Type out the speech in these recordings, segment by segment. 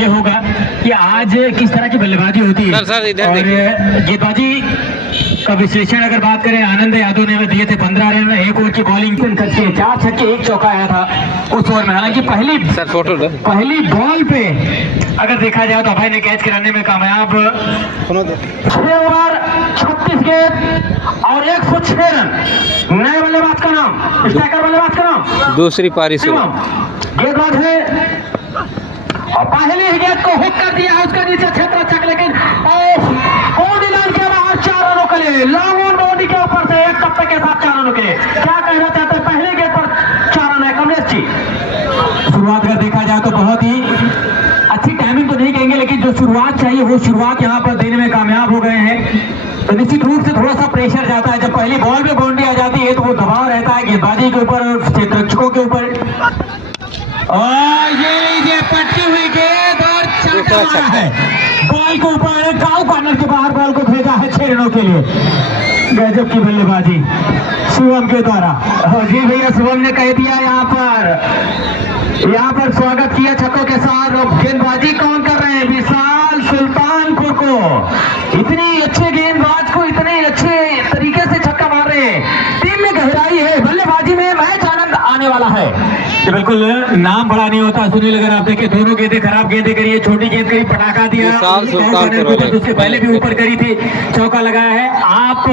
ये होगा कि आज किस तरह की बल्लेबाजी होती है। और गेंदबाजी का विश्लेषण अगर बात करें, आनंद यादव ने दिए थे 15 रन, एक ओवर की बॉलिंग 4 छक्के 1 चौका आया था उस ओवर में। हालांकि पहली बॉल पे अगर देखा जाए तो अभय ने कैच कराने में कामयाब। 6 ओवर 36 गेंद और 106 रन। नए बल्लेबाज का नाम, स्ट्राइकर बल्लेबाज का नाम दूसरी पारी से गेंदबाज है और पहले ही गेंद को हुक कर दिया है, उसका नीचे क्षेत्र चक, लेकिन लाइन के बाहर 4 रनों के लिए लॉन्ग ऑन बॉडी के ऊपर से एक टप्पे के साथ 4 रनों के लिए। क्या कहना चाहते हैं, पहले गेंद पर 4 रन है कमलेश जी। शुरुआत अगर देखा जाए तो बहुत ही अच्छी टाइमिंग तो नहीं कहेंगे, लेकिन जो शुरुआत चाहिए वो शुरुआत यहाँ पर देने में कामयाब हो गए हैं। तो निश्चित रूप से थोड़ा सा प्रेशर जाता है जब पहली बॉल पे बाउंड्री आ जाती है, तो वो दबाव रहता है गेंदबाजी के ऊपर और क्षेत्ररक्षकों के ऊपर। और ये लीजिए पट्टी हुई गेंद और छक्का है बॉल के ऊपर, गांव कॉर्नर के बाहर बॉल को भेजा है 6 रनों के लिए। गजब की बल्लेबाजी शिवम के द्वारा। जी भैया, शिवम ने कह दिया यहाँ पर स्वागत किया छक्कों के साथ। गेंदबाजी कौन कर रहे हैं, विशाल सुल्तानपुर को। इतनी अच्छे गेंदबाज को इतने अच्छे तरीके से छक्का मार रहे हैं। टीम में गहराई है, बल्लेबाजी में मैच आनंद आने वाला है। ये बिल्कुल नाम बड़ा नहीं होता सुनील, अगर आप देखें दोनों गेंदें खराब गेंदें करी है, छोटी गेंद करी पटाखा दिया, उसके पहले भी ऊपर करी थी, चौका लगाया है। आप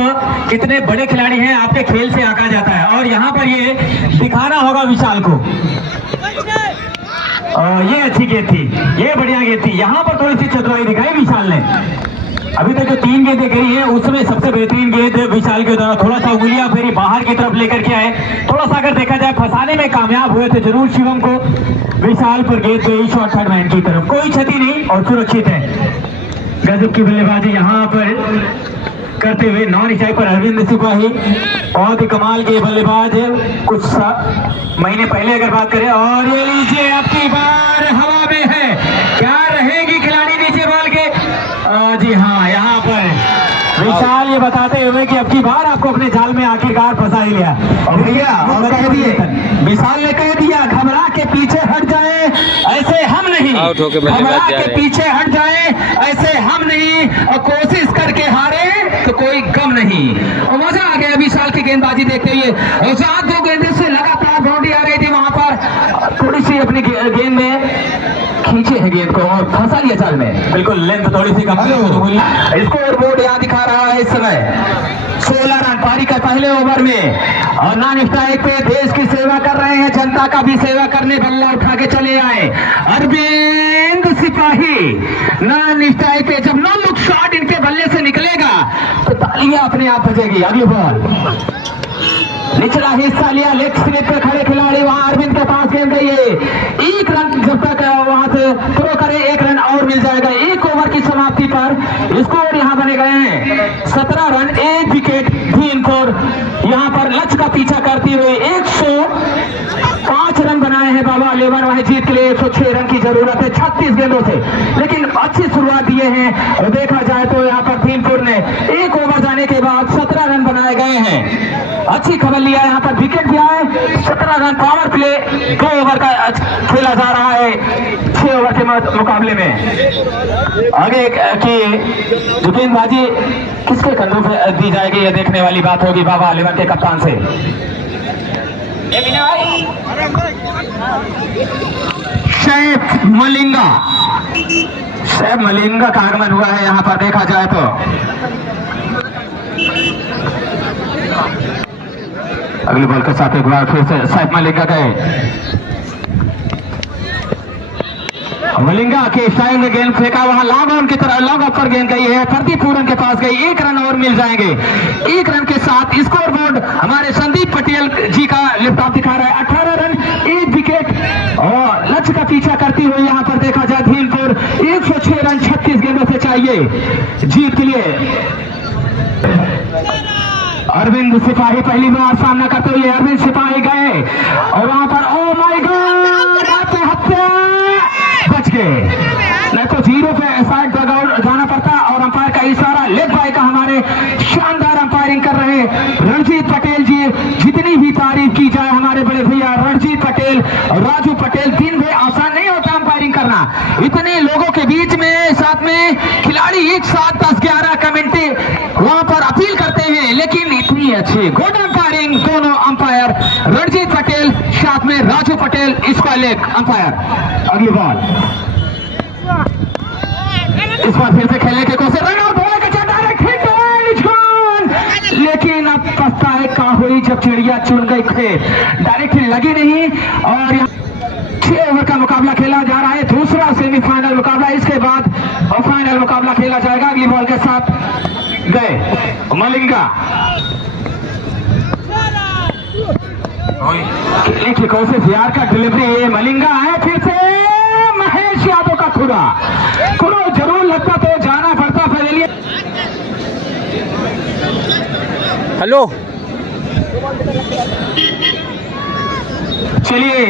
कितने बड़े खिलाड़ी हैं, आपके खेल से आका जाता है। और यहाँ पर ये दिखाना होगा विशाल को। ये अच्छी गेंद थी, ये बढ़िया गेंद थी, यहाँ पर थोड़ी सी चतुराई दिखाई विशाल ने। अभी तक जो 3 गेंदें करी है उसमें सबसे बेहतरीन गेंद विशाल के द्वारा, थोड़ा सा उंगलियां फेरी बाहर की तरफ लेकर के आए, थोड़ा सा अगर देखा जाए फंसाने में कामयाब हुए थे जरूर शिवम को। विशाल पर गेंद गई शॉर्ट थर्ड मैन की तरफ, कोई क्षति नहीं और सुरक्षित है। गजब की बल्लेबाजी यहाँ पर करते हुए नॉन ऊंचाई पर अरविंद सिपाही, बहुत ही कमाल के बल्लेबाज है। कुछ महीने पहले अगर बात करें, और ये लीजिए अब की बार हवा में है, क्या रहेगी खिलाड़ी नीचे बॉल के। जी हाँ, यहाँ पर विशाल ये बताते हुए कि अब की बार आपको अपने जाल में आखिरकार फंसा ही लिया। और भैया और कह दिए, विशाल ने कह दिया घबरा के पीछे हट जाए ऐसे हम नहीं, घबरा के पीछे हट जाए ऐसे हम नहीं, और कोशिश करके हारे तो कोई गम नहीं। और मजा आ गया विशाल की गेंदबाजी देखते हुए। और जहाँ 2 गेंदों से लगातार बाउंड्री आ रही थी, वहां पर थोड़ी सी अपनी गेंद में खींचे है गेंद को और फंसा लिया जाल में। बिल्कुल लेंथ थोड़ी सी कम। स्कोर बोर्ड यहाँ दिखा रहा है इस समय 16 रन पारी का पहले ओवर में, और नॉन स्ट्राइक पे देश की सेवा कर रहे हैं, जनता का भी सेवा करने बल्ला उठा के चले आए अरविंद सिपाही। नॉन स्ट्राइक पे जब 9 लुक शॉट इनके बल्ले से निकलेगा तो तालियां अपने आप बजेगी। अगली बॉल निचला हिस्सा लिया, लेग स्लिप पे खड़े खिलाड़ी, वहां अरविंद के पास गेंद गई है। 1 रन जब तक वहां से थ्रो करे 1 रन और मिल जाएगा। 1 ओवर की समाप्ति पर स्कोर यहाँ बने गए हैं 17 रन 1 विकेट 3 फोर। यहाँ पर लक्ष्य का पीछा करते हुए 105 रन बनाए हैं बाबा लेवर। वह जीत के लिए 106 रन की जरूरत है 36 गेंदों से, लेकिन अच्छी शुरुआत दिए हैं। और देखा जाए तो यहाँ पर भीमपुर ने 1 ओवर जाने के बाद 17 रन बनाए गए हैं। अच्छी खबर लिया, यहाँ पर विकेट भी आए। 17 रन पावर प्ले 2 ओवर का खेला जा रहा है 6 ओवर के मुकाबले में। आगे की जो गेंदबाजी किसके कंधों पे दी जाएगी, ये देखने वाली बात होगी बाबा लेवर के कप्तान से। शैफ मलिंगा का आगमन हुआ है यहाँ पर देखा जाए तो। अगली बॉल के साथ एक बार फिर से सैफ मलिंगा गए। मलिंगा के स्टाइल में गेंद फेंका, वहां लॉन्ग ऑन की तरह लॉन्ग ऑफ पर गेंद गई है, प्रदीप पूरन के पास गई। 1 रन और मिल जाएंगे। 1 रन के साथ स्कोर बोर्ड हमारे संदीप पटेल जी का लिफ्ट ऑफ दिखा रहा है 18 रन 1 विकेट। और लक्ष्य का पीछा करती हुई यहाँ पर देखा जाए भीमपुर 106 रन 36 गेंदों से चाहिए जीत के लिए। अरविंद सिपाही पहली बार सामना करते हुए अरविंद सिपाही गए और वहां पर ओ माय गॉड बच गए, नहीं तो 0 पे साइड डगआउट जाना पड़ता। और अंपायर का इशारा लेग बाय का हमारे शानदार अंपायरिंग कर रहे रणजीत पटेल जी। जितनी भी तारीफ की जाए हमारे बड़े भैया रणजीत पटेल, राजू पटेल, दिन में आसान नहीं होता अंपायरिंग करना, इतने लोगों के बीच में साथ में खिलाड़ी एक साथ 10-11 कमेंट्री वहां पर अपील करते हैं, लेकिन इतनी अच्छी गुड अंपायरिंग दोनों अंपायर रणजीत पटेल साथ में राजू पटेल इसका लेग अंपायर। अगली बॉल इस बार फिर से खेलने की कोशिश, रन आउट होने के डायरेक्ट हिट, लेकिन अब पछताए का हुई जब चिड़िया चुन गई खेत, डायरेक्ट लगी नहीं। और 6 ओवर का मुकाबला खेला जा रहा है, दूसरा सेमीफाइनल मुकाबला, इसके बाद फाइनल मुकाबला खेला जाएगा। अगली बॉल के साथ गए मलिंगा, देखिए कोशिश यार का डिलीवरी, मलिंगा है फिर से महेश यादव का खुदा जरूर लगता तो जाना पड़ता पहले। हेलो चलिए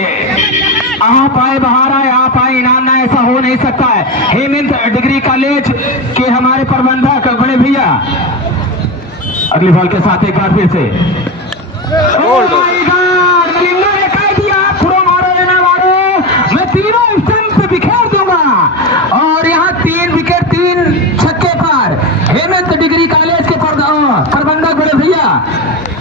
आप आए बाहर आए, आप आए इनाम ना, ऐसा हो नहीं सकता है। हेमंत डिग्री कॉलेज के हमारे प्रबंधक बड़े भैया अगली बॉल के साथ एक बार फिर से मलिंगा ने कह दिया थ्रो मारो या ना मारो, मैं तीनों स्टंप से बिखेर दूंगा। और यहाँ 3 विकेट 3 छक्के पर हेमंत डिग्री कॉलेज के प्रबंधक बड़े भैया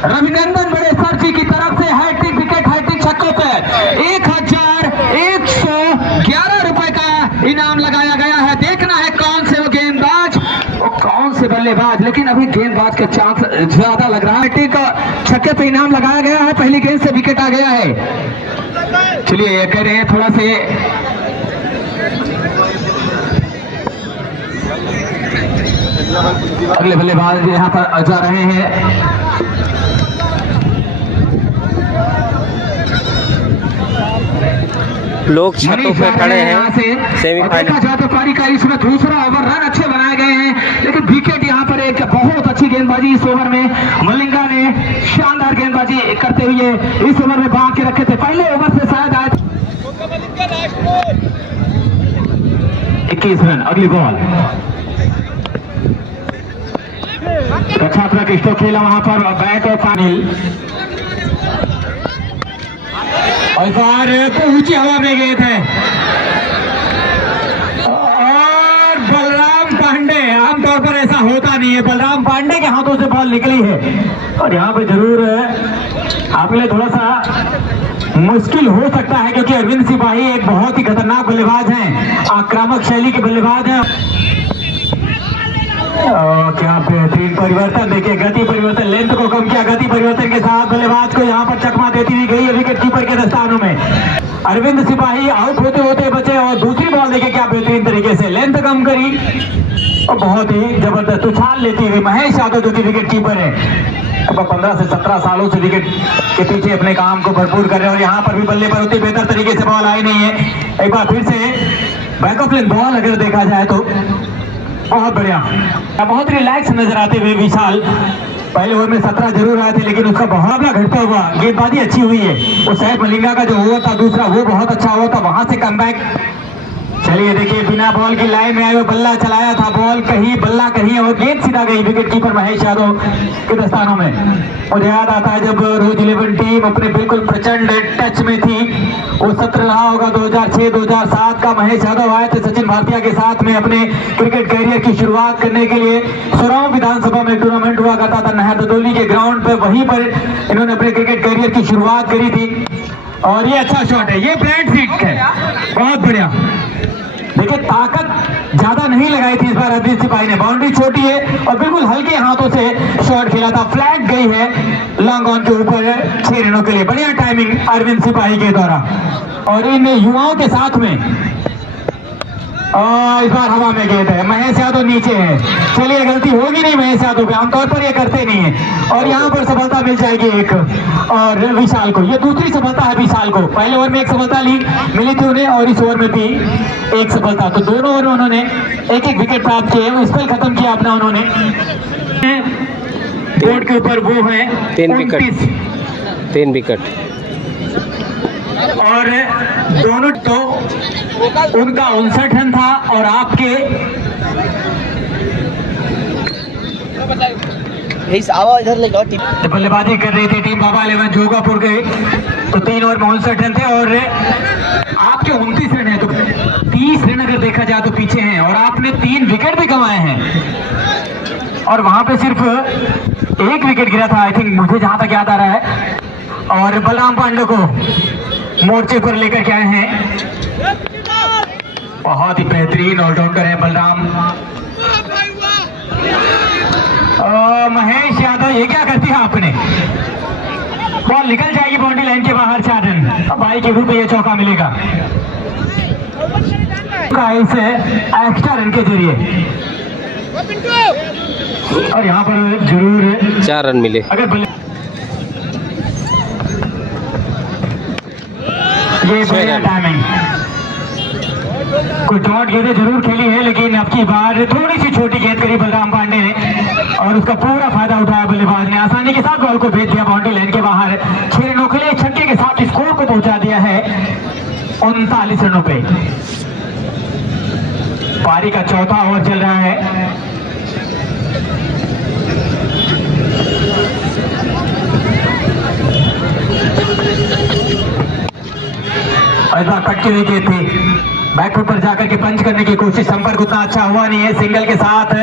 रविनंदन बड़े सर जी की तरफ से हैट्रिक विकेट हैट्रिक छक्कों पर 1111 रुपए का इनाम लगाया गया है। देखना है कौन से वो गेंदबाज और कौन से बल्लेबाज, लेकिन अभी गेंदबाज का चांस ज्यादा लग रहा है। हैट्रिक छक्के पे इनाम लगाया गया है, पहली गेंद से विकेट आ गया है। चलिए ये कह रहे हैं थोड़ा से अगले बल्लेबाज यहाँ पर जा रहे हैं। लोग छतों पे खड़े हैं सेमीफाइनल। जाते पारी का इसमें दूसरा ओवर, रन अच्छे बनाए गए हैं, लेकिन विकेट यहाँ पर एक बहुत अच्छी गेंदबाजी इस ओवर में मलिंगा ने शानदार गेंदबाजी करते हुए इस ओवर में बांध के रखे थे। पहले ओवर से शायद आए 21 रन। अगली बॉल रक्षात्मक स्ट्रोक खेला वहां पर, बैट और फाइनल और बार ऊंची हवा में गए थे और बलराम पांडे, आमतौर पर ऐसा होता नहीं है, बलराम पांडे के हाथों से बॉल निकली है। और यहाँ पे जरूर आपके लिए थोड़ा सा मुश्किल हो सकता है, क्योंकि अरविंद सिपाही एक बहुत ही खतरनाक बल्लेबाज हैं, आक्रामक शैली के बल्लेबाज हैं। क्या बेहतरीन परिवर्तन, देखिए गति परिवर्तन, लेंथ को कम किया, गति परिवर्तन के साथ बल्लेबाज को यहाँ पर चकमा देती हुई गई विकेट कीपर के दस्तानों में। अरविंद सिपाही आउट होते होते बचे और दूसरी बॉल देखिए क्या बेहतरीन तरीके से लेंथ कम करी और बहुत ही जबरदस्त उछाल लेती हुई महेश यादव जो कि विकेट कीपर है, अब 15 से 17 सालों से विकेट के पीछे अपने काम को भरपूर कर रहे हैं। और यहाँ पर भी बल्ले पर उतनी बेहतर तरीके से बॉल आई नहीं है। एक बार फिर से बैक ऑफ लेन बॉल अगर देखा जाए तो बहुत बढ़िया, बहुत रिलैक्स नजर आते हुए विशाल। पहले ओवर में 17 जरूर आए थे, लेकिन उसका मुकाबला घटता हुआ, गेंदबाजी अच्छी हुई है। वो शायद मलिंगा का जो ओवर था दूसरा, वो बहुत अच्छा हुआ था, वहां से कमबैक। चलिए देखिए बिना बॉल की लाइन में आए हुए बल्ला चलाया था, बॉल कहीं बल्ला कहीं और गेंद सीधा गई विकेट कीपर महेश यादव के दस्तानों में। मुझे याद आता है जब रोज 11 टीम अपने बिल्कुल प्रचंड टच में थी, वो सत्र रहा होगा 2006-2007 का। महेश यादव आए थे सचिन भारतीय के साथ में अपने क्रिकेट करियर की शुरुआत करने के लिए। सुराव विधानसभा में टूर्नामेंट हुआ करता था नहर ददोली के ग्राउंड पर, वहीं पर इन्होंने अपने क्रिकेट करियर की शुरुआत करी थी। और ये अच्छा शॉट है, ये फ्लैट हिट है, बहुत बढ़िया। देखिए ताकत ज्यादा नहीं लगाई थी इस बार अरविंद सिपाही ने, बाउंड्री छोटी है और बिल्कुल हल्के हाथों से शॉट खेला था, फ्लैट गई है लॉन्ग ऑन के ऊपर 6 रनों के लिए। बढ़िया टाइमिंग अरविंद सिपाही के द्वारा और इन युवाओं के साथ में। और इस बार हवा में गेंद है, महेश यादव नीचे है। चलिए गलती होगी नहीं महेश यादव पे, आमतौर पर ये करते नहीं है। और यहाँ पर सफलता मिल जाएगी एक और विशाल को, ये दूसरी सफलता है विशाल को। पहले ओवर में एक सफलता मिली थी उन्हें और इस ओवर में भी एक सफलता, तो दोनों ओवर में उन्होंने एक विकेट प्राप्त किए, स्पेल खत्म किया अपना उन्होंने। बोर्ड के ऊपर वो है 3 विकेट और दोनों तो उनका 59 रन था और आपके बल्लेबाजी कर रही थी टीम बाबा 11 जोगापुर के, तो 3 ओवर में 59 रन थे और आपके 29 रन है, तो 30 अभी श्रीनगर देखा जाए तो पीछे हैं और आपने 3 विकेट भी गंवाए हैं और वहां पे सिर्फ 1 विकेट गिरा था, आई थिंक, मुझे जहां तक याद आ रहा है। और बलराम पांडे को मोर्चे पर लेकर के आए हैं। बहुत ही बेहतरीन ऑलराउंडर है बलराम। महेश यादव, ये क्या करती है आपने? बॉल निकल जाएगी बाउंड्री लाइन के बाहर, 4 रन। अब भाई के रूप में ये चौका मिलेगा इस एक्स्ट्रा रन के जरिए और यहाँ पर जरूर 4 रन मिले। अगर ये बढ़िया टाइमिंग, कुछ डॉट गेंदें जरूर खेली है लेकिन अब की बार थोड़ी सी छोटी गेंद करी बलराम पांडे ने और उसका पूरा फायदा उठाया बल्लेबाज ने। आसानी के साथ बॉल को भेज दिया बाउंड्री लाइन के बाहर। 6 रनों के लिए छक्के के साथ स्कोर को पहुंचा दिया है 39 रनों पे। पारी का चौथा ओवर चल रहा है। ऐसा कटती हुई गेंद थी, बैकफुट पर जाकर के पंच करने की कोशिश, संपर्क उतना अच्छा हुआ नहीं है। सिंगल के साथ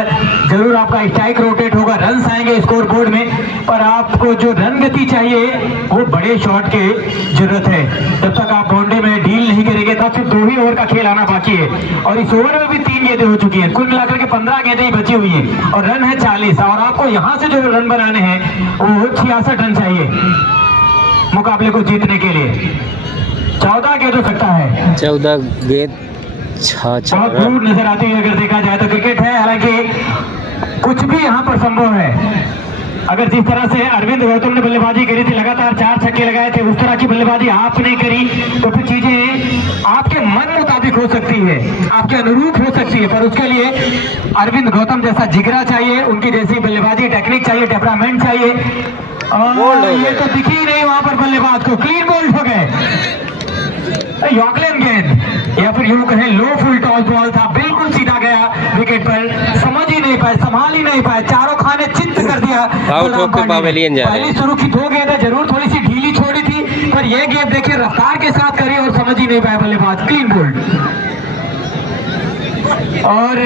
जरूर आपका स्ट्राइक रोटेट होगा, रन आएंगे स्कोर बोर्ड में, पर आपको जो रन गति चाहिए वो बड़े शॉट की जरूरत है। जब तक आप बाउंड्री में डील नहीं करेंगे तब सिर्फ 2 ही ओवर का खेल आना बाकी है और इस ओवर में भी 3 गेंदें हो चुकी हैं। कुल मिलाकर के 15 गेंदें ही बची हुई हैं और रन है 40 और आपको यहाँ से जो रन बनाने हैं वो 66 रन चाहिए मुकाबले को जीतने के लिए। 14 गेंद हो सकता है, 14 गेंद 6 बहुत दूर नजर आती है अगर देखा जाए तो क्रिकेट है। हालांकि कुछ भी यहाँ पर संभव है। अगर जिस तरह से अरविंद गौतम ने बल्लेबाजी करी थी, लगातार 4 छक्के लगाए थे, उस तरह की बल्लेबाजी आपने करी तो फिर चीजें आपके मन मुताबिक हो सकती है, आपके अनुरूप हो सकती है, पर उसके लिए अरविंद गौतम जैसा जिगरा चाहिए, उनकी जैसी बल्लेबाजी टेक्निक चाहिए, टेम्परामेंट चाहिए। और ये तो दिखी ही नहीं वहां पर बल्लेबाज को। क्लीन बोल्ड हो गए। यॉर्कलैंड गेंद या फिर यूं कहें लो फुल टॉस बॉल था, बिल्कुल सीधा गया विकेट पर, समझ ही नहीं पाए, संभाल ही नहीं पाए, चारों खाने चित्त कर दिया। आउट होकर पवेलियन जा रहे हैं। पहले शुरू की 2 गेंदें जरूर थोड़ी सी ढीली छोड़ी थी, पर यह गेंद देखिए रफ्तार के साथ करी और समझ ही नहीं पाए बल्लेबाज। क्लीन बोल्ड और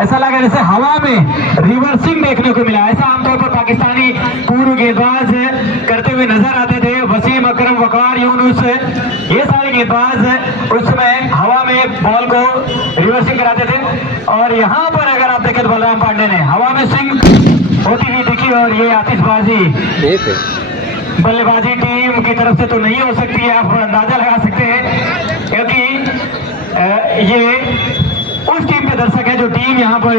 ऐसा लगा जैसे हवा में रिवर्सिंग देखने को मिला। ऐसा आमतौर पर पाकिस्तानी पूर्व गेंदबाज करते हुए नजर आते थे। वसीम अकरम, वकार यूनुस, ये सारे गेंदबाज उस समय हवा में बॉल को रिवर्सिंग कराते थे। और यहाँ पर अगर आप देखें तो बलराम पांडे ने हवा में स्विंग होती हुई दिखी और ये आतिशबाजी बल्लेबाजी टीम की तरफ से तो नहीं हो सकती है, आप अंदाजा लगा सकते हैं, क्योंकि ये उस टीम के दर्शक है जो टीम यहाँ पर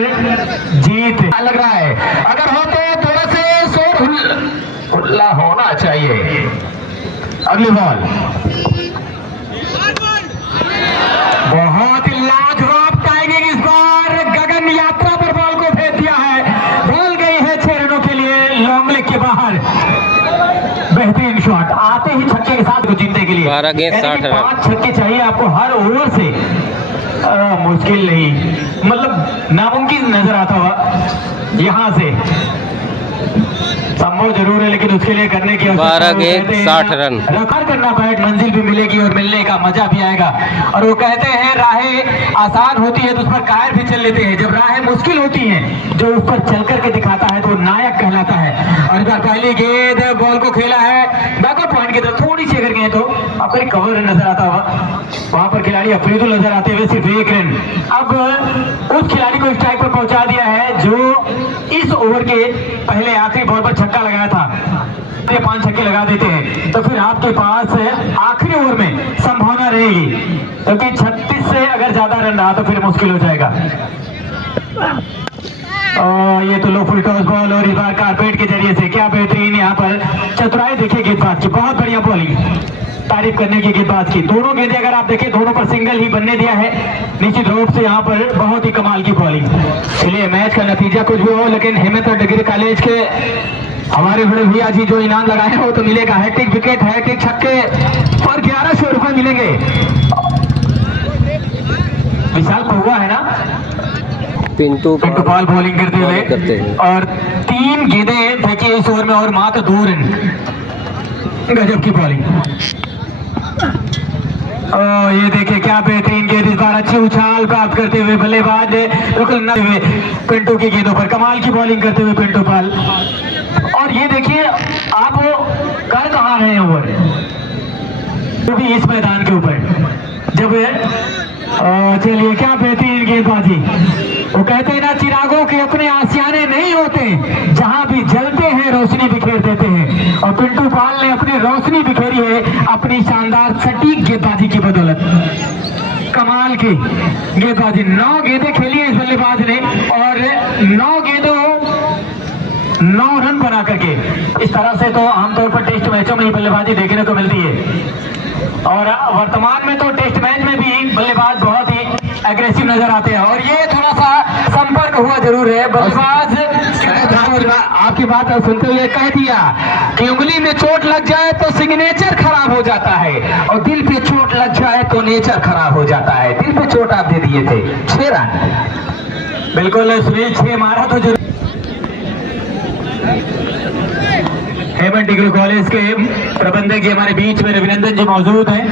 जीत लग रहा है। अगर हो तो थोड़ा से शोर खुला होना चाहिए। अगली बॉल बहुत ही लाजवाब टाइमिंग, इस बार गगन यात्रा पर बॉल को भेज दिया है। बॉल गई है 6 रनों के लिए लॉन्ग लेग के बाहर। बेहतरीन शॉट, आते ही छक्के के साथ को जीतने के लिए 12 गेंद 60 रन। 5 छक्के चाहिए आपको हर ओवर से। मुश्किल नहीं, मतलब नामुमकिन नजर आता हुआ यहाँ से, संभव जरूर है लेकिन उसके लिए करने की 12 गेंद 60 रन। रखा करना बैट, मंजिल भी मिलेगी और मिलने का मजा भी आएगा। और वो कहते हैं राहें आसान होती है तो उस पर कायर भी चल लेते हैं, जब राहें मुश्किल होती हैं जो उस पर चल करके दिखाता है तो नायक कहलाता है। और इस बार पहली गेंद बॉल को खेला है बैकआउट पॉइंट की तरफ, थोड़ी सी अगर गए तो आपको एक कवर नजर आता हुआ, वहां पर खिलाड़ी अफरीदुल नजर आते हुए सिर्फ 1 रन। अब उस खिलाड़ी को स्ट्राइक पर पहुंचा दिया है जो इस ओवर के पहले आखिरी बॉल पर छक्का लगाया था। 5 छक्के लगा देते हैं तो फिर आपके पास आखिरी ओवर में संभावना रहेगी, क्योंकि 36 से अगर ज्यादा रन रहा तो फिर मुश्किल हो जाएगा। ये तो लो फुल टॉस बॉल और इस बार कारपेट के जरिए से क्या बेहतरीन यहाँ पर चतुराई देखिए गेंदबाज की, बहुत बढ़िया बॉलिंग, तारीफ करने की गेंदबाज की। दोनों गेंदें अगर आप देखें दोनों पर सिंगल ही बनने दिया है, निश्चित रूप से यहाँ पर बहुत ही कमाल की बॉलिंग। चलिए मैच का नतीजा कुछ भी हो लेकिन हिम्मत डिग्री कॉलेज के हमारे बड़े भैया जी जो इनाम लगाए हो तो मिलेगा। हैट्रिक विकेट, हैट्रिक छक्के और 1100 रुपए मिलेंगे। विशाल को हुआ है ना पिंटू बॉल बॉलिंग करते हुए और 3 गेंदें देखिए इस ओवर में और मात्र 2 रन। गजब की बॉलिंग। ये देखिए क्या बेहतरीन गेंद, इस बार अच्छी उछाल प्राप्त करते हुए बल्लेबाज रुकना हुए पिंटू की गेंदों पर कमाल की बॉलिंग करते हुए पिंटू पाल। और ये देखिए आप कर कहाँ रहे हैं ओवर, तो भी इस मैदान के ऊपर जब चलिए क्या बेहतरीन गेंदबाजी। वो कहते हैं ना चिरागों के अपने आशियाने नहीं होते, जहां भी जलते हैं रोशनी बिखेर देते हैं। और पिंटू पाल ने अपनी रोशनी बिखेरी है अपनी शानदार सटीक गेंदबाजी की बदौलत। कमाल की गेंदबाजी, 9 गेंदें खेली है इस बल्लेबाज ने और 9 गेंदों 9 रन बना करके। इस तरह से तो आमतौर पर टेस्ट मैचों में ही बल्लेबाजी देखने को मिलती है और वर्तमान में तो टेस्ट मैच में भी बल्लेबाज बहुत ही एग्रेसिव नजर आते हैं। और ये थोड़ा सा संपर्क हुआ जरूर है, बल्लेबाज आपकी बात सुनते हुए कह दिया कि उंगली में चोट लग जाए तो सिग्नेचर खराब हो जाता है और दिल पे चोट लग जाए तो नेचर खराब हो जाता है। दिल पे चोट आप दे दिए थे, 6 रन। बिल्कुल सुनील 6 मारा तो जरूर। हेमंत डिग्री कॉलेज के प्रबंधक जी हमारे बीच में रविनंदन जी मौजूद हैं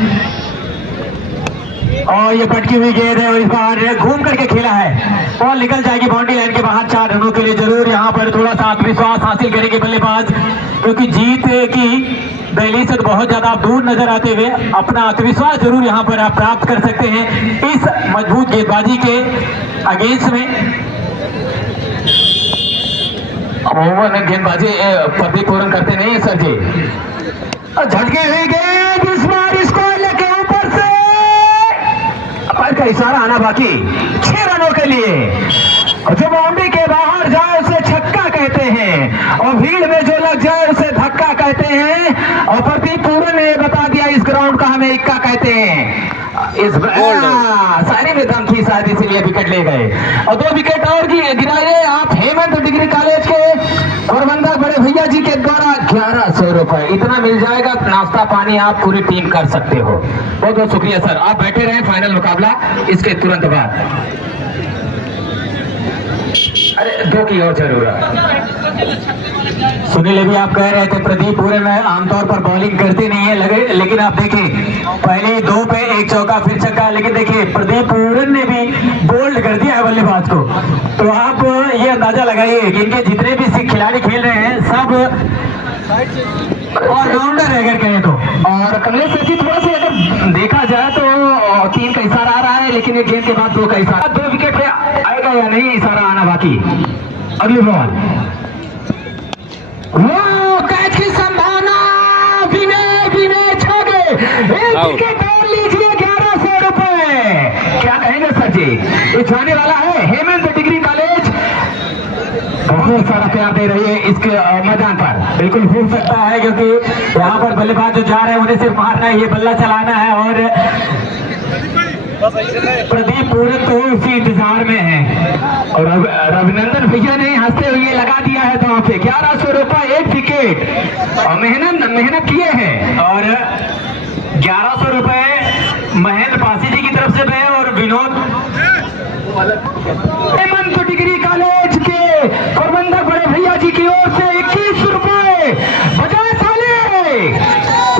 और ये पटकी हुई गेंद है और इस बार घूम करके खेला है, बॉल निकल जाएगी बाउंड्री लाइन के बाहर। 4 रनों के लिए जरूर यहाँ पर थोड़ा सा आत्मविश्वास हासिल करेंगे बल्लेबाज, क्योंकि जीत की दहलीज से तो बहुत ज्यादा आप दूर नजर आते हुए अपना आत्मविश्वास जरूर यहाँ पर आप प्राप्त कर सकते हैं इस मजबूत गेंदबाजी के अगेंस्ट में। ओवर में गेंदबाजी प्रदीप पूरन करते नहीं है सर जी। झटके हुई गेंद, इस बार इसको लेके ऊपर से पैर का इशारा आना बाकी। 6 रनों के लिए और जो बाउंड्री के बाहर जाए उसे छक्का कहते हैं और भीड़ में जो लग जाए उसे धक्का कहते हैं। और प्रदीप पूरन ने बता दिया इस ग्राउंड का हमें इक्का कहते हैं। इस सारी में दम थी शायद इसीलिए विकेट ले गए और 2 विकेट और गिराए आप हेमंत डिग्री कॉलेज के प्रबंधक बड़े भैया जी के द्वारा। 1100 रुपए इतना मिल जाएगा, नाश्ता पानी आप पूरी टीम कर सकते हो। बहुत बहुत शुक्रिया सर, आप बैठे रहे फाइनल मुकाबला इसके तुरंत बाद। अरे 2 की और जरूरत। सुनील अभी आप कह रहे थे प्रदीप पूरन आमतौर पर बॉलिंग करते नहीं है लगे, लेकिन आप देखिए पहले 2 पे 1 चौका फिर छक्का, लेकिन देखिए प्रदीप पूरन ने भी बोल्ड कर दिया है बल्लेबाज को। तो आप ये अंदाजा लगाइए कि इनके जितने भी खिलाड़ी खेल रहे हैं सब ऑलराउंडर है अगर कहें तो। और कमलेश सेठी थोड़ा सा अगर देखा जाए तो 3 का इशारा आ रहा है, लेकिन ये गेंद के बाद 2 का इशारा। 2 विकेट पे आएगा या नहीं इशारा आना बाकी। अगली बॉल, वो कैच की संभावना, विनय छा गए। 1 विकेट और लीजिए 1100 रुपए। क्या कहेंगे सर जी, ये जाने वाला है हेमंत डिग्री कॉलेज। बहुत सारा प्यार दे रही है इसके मैदान पर। बिल्कुल हो सकता है क्योंकि यहाँ पर बल्लेबाज जो जा रहे हैं उन्हें सिर्फ मारना है, ये बल्ला चलाना है और प्रदीप पूरन तो उसी इंतजार में है। और रविनंदन भैया ने हंसते हुए लगा दिया है दांव पे 1100 रुपए 1 विकेट और मेहनत किए हैं। और 1100 रुपए महेंद्र पासी जी की तरफ से गए और विनोद हेमंत डिग्री कॉलेज के प्रबंधक बड़े भैया जी की ओर से 21 रुपए। बजाय ताली।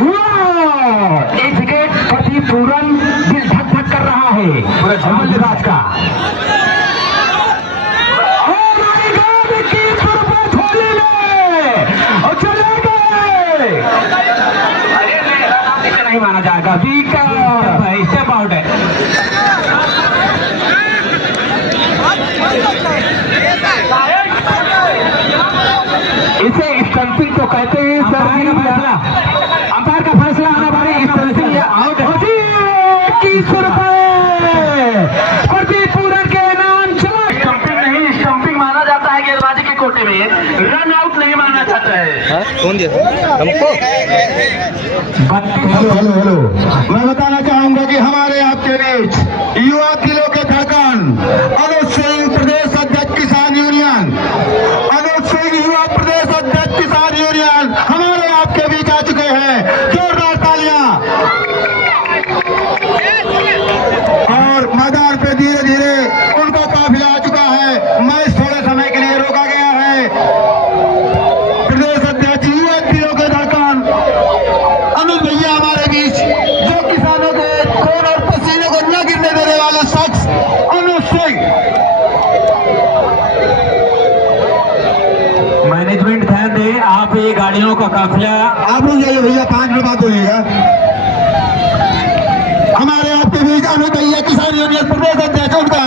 वाह, 1 विकेट प्रदीप पूरन, दिल धक धक कर रहा है बल्लेबाज का। नहीं माना जाएगा, स्टेप आउट है। इसे स्टंपिंग तो कहते हैं सर। अंपायर का फैसला आना बारी स्टंपिंग आउट है। 21 रुपए प्रदीप पूरन के नाम चला। स्टंपिंग नहीं, स्टंपिंग माना जाता है गेंदबाजी के कोटे में, रन आउट नहीं माना जाता है। कौन दिया हमको? हेलो, मैं बताना चाहूंगा कि हमारे आपके बीच युवा दिलों के धड़कन अनुज सिंह, प्रदेश अध्यक्ष किसान यूनियन, अनुज सिंह युवा प्रदेश अध्यक्ष किसान यूनियन हमारे आपके बीच आ चुके हैं। जोरदार तालियां। और मैदान पे धीरे धीरे उनको काफिला आ चुका है, मैच थोड़े समय के लिए रोका गया है। प्रदेश अध्यक्ष युवा दिलों के धड़कन अनुज भैया हमारे बीच, जो किसानों के भारी गाड़ियों का काफिला। आप लोग जाइए भैया, 5 मिनट बात होइएगा। हमारे आपके बीच अमित भैया किसान यूनियन प्रदेश अध्यक्ष उनका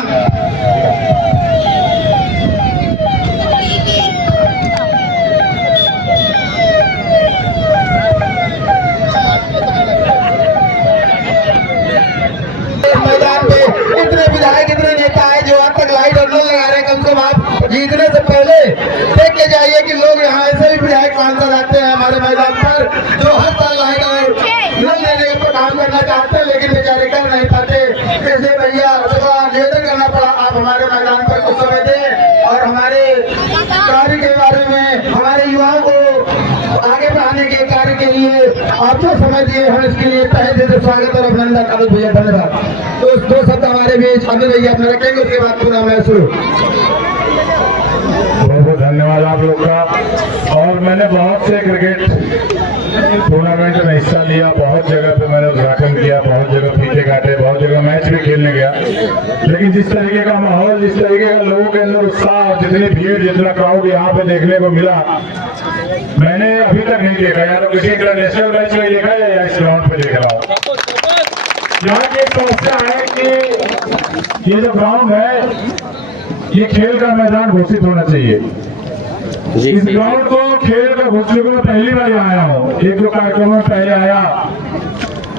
मैदान पे इतने विधायक इतने नेता है जो आज तक लाइट और नल लगा रहे हैं। कम से कम आप जीतने से पहले देख के जाइए कि लोग यहाँ ऐसे भी विधायक सांसद आते हैं हमारे मैदान पर जो हर साल लाइट और नल लेने का काम करना चाहते हैं, लेकिन बेचारे कर नहीं पाते। इसलिए भैया थोड़ा निवेदन करना पड़ा, आप हमारे मैदान पर कुछ समय दें और हमारे कार्य के बारे में, हमारे युवाओं को आगे बढ़ाने के कार्य के लिए आप जो समय दिए हैं इसके लिए तहे दिल से स्वागत और अभिनंदन। अमित भैया धन्यवाद। तो 2 शब्द हमारे बीच अमित भैया अपने रखेंगे, उसके बाद पूरा मैं शुरू। बहुत बहुत धन्यवाद आप लोग का। और मैंने बहुत से क्रिकेट टूर्नामेंट में हिस्सा लिया, बहुत जगह पे मैंने उद्घाटन किया, बहुत जगह फीते काटे, बहुत जगह मैच भी खेलने गया। लेकिन जिस तरीके का माहौल, जिस तरीके का लोगों के अंदर उत्साह और जितनी भीड़, जितना क्राउड यहाँ पे देखने को मिला, मैंने अभी तक नहीं देखा। या तो किसी इंटरनेशनल मैच में देखा या इस ग्राउंड पे देख रहा हूँ। यहाँ की एक समस्या है कि ये जो ग्राउंड है ये खेल का मैदान घोषित होना चाहिए। जी इस ग्राउंड को खेल का घोषित में पहली बार यहाँ आया हूँ। एक दो कार्यक्रमों में पहले आया,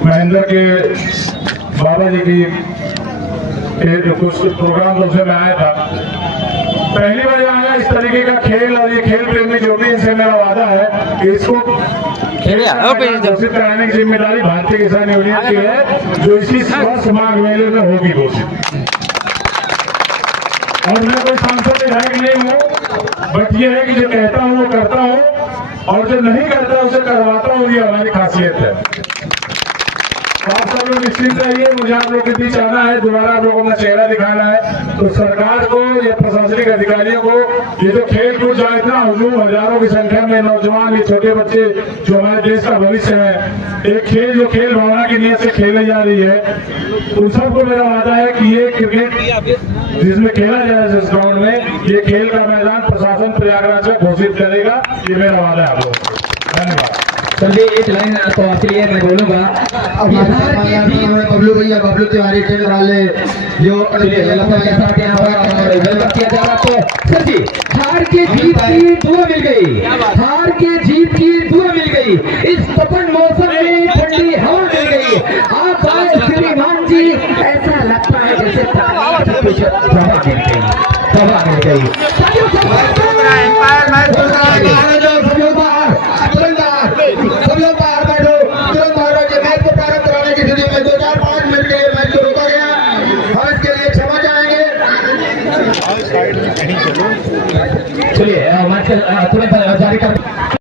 महेंद्र के बाबा जी की कुछ प्रोग्राम उसमें मैं आया था। पहली बार यहाँ आया इस तरीके का खेल, और ये खेल प्रेमी जो भी, इनसे मेरा वादा है कि इसको घोषित कराने की जिम्मेदारी भारतीय किसान यूनियन की है, जो इसी स्वस्थ माघ मेले में होगी घोषित। और मैं कोई सांसद विधायक नहीं हूँ, बट ये है कि जो कहता हूँ वो करता हूँ, और जो नहीं करता उसे करवाता हूँ, ये हमारी खासियत है। आप सब लोग निश्चिंत रहिए, मुझे आप लोग के बीच आना है, दोबारा आप लोगों को अपना चेहरा दिखाना है। तो सरकार को या प्रशासनिक अधिकारियों को ये जो खेल कूद जहाँ इतना हुजूम, हजारों की संख्या में नौजवान, ये छोटे बच्चे जो हमारे देश का भविष्य है, एक खेल जो खेल भावना की नीयत से खेली जा रही है, उन सबको मेरा वादा है कि ये क्रिकेट जिसमें खेला जाए जिस ग्राउंड में, ये खेल का मैदान प्रशासन प्रयागराज में घोषित करेगा। ये मेरा वादा है आप लोगों को। धन्यवाद। चलिए एक लाइन तो आपके लिए मैं बोलूंगा। बबलू भैया, बबलू तिवारी टेंडर वाले जो किया जा रहा। तो सर जी, हार के जीत की दुआ मिल गई, हार के जीत की दुआ मिल गई, इस तपन मौसम में ठंडी हवा मिल गई। आप आए श्रीमान जी, ऐसा लगता है जैसे कुछ हवा मिल गई, हवा मिल गई। सब लोग बाहर बैठो, तुरंत बाहर बैठे। मैच को प्रारंभ कराने की स्थिति में 2-4-5 मिनट के लिए मैच को रोका गया, हम इसके लिए क्षमा चाहेंगे। चलिए मैच तुरंत जारी कर